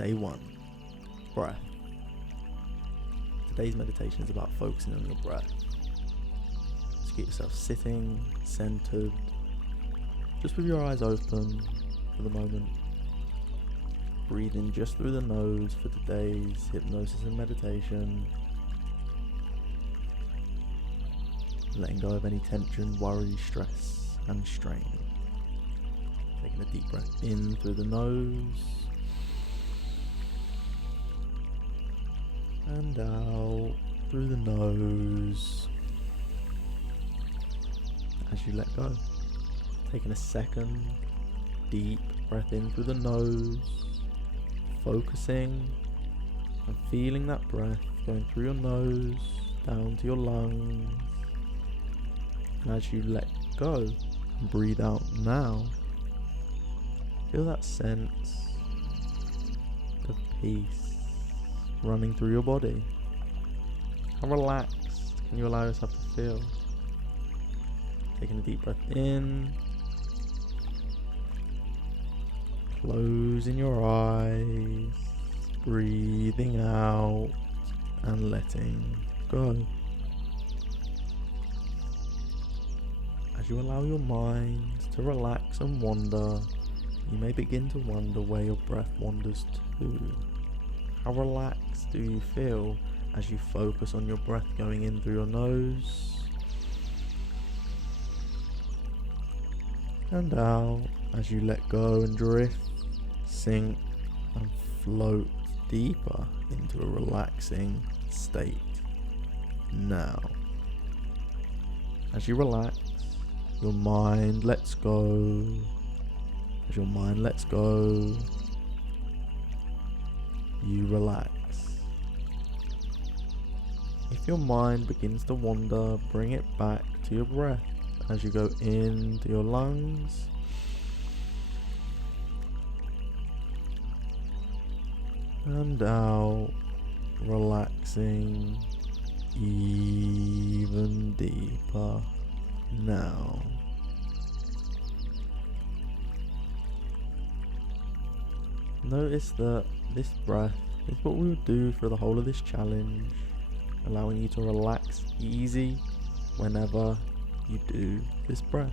Day 1, breath. Today's meditation is about focusing on your breath. Just get yourself sitting, centered, just with your eyes open for the moment. Breathe in just through the nose for today's hypnosis and meditation. Letting go of any tension, worry, stress and strain. Taking a deep breath in through the nose and out through the nose as you let go. Taking a second deep breath in through the nose, focusing and feeling that breath going through your nose down to your lungs. And as you let go and breathe out now, feel that sense of peace running through your body. How relaxed can you allow yourself to feel? Taking a deep breath in, closing your eyes, breathing out and letting go. As you allow your mind to relax and wander, you may begin to wonder where your breath wanders to. How relaxed do you feel as you focus on your breath going in through your nose and out as you let go and drift, sink and float deeper into a relaxing state. Now, as you relax, your mind lets go. As your mind lets go, you relax. If your mind begins to wander, bring it back to your breath as you go into your lungs and out, relaxing even deeper now. Notice that this breath is what we will do for the whole of this challenge, allowing you to relax easy whenever you do this breath.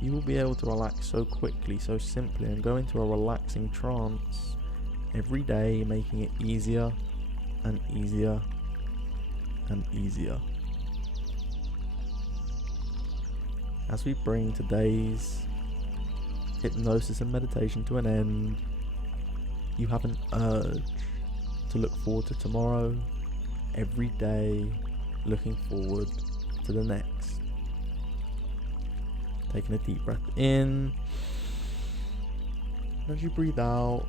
You will be able to relax so quickly, so simply, and go into a relaxing trance every day, making it easier and easier and easier. As we bring today's hypnosis and meditation to an end, you have an urge to look forward to tomorrow, every day, looking forward to the next. Taking a deep breath in. As you breathe out,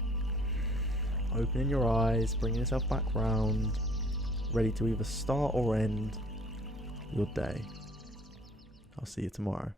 opening your eyes, bringing yourself back round, ready to either start or end your day. I'll see you tomorrow.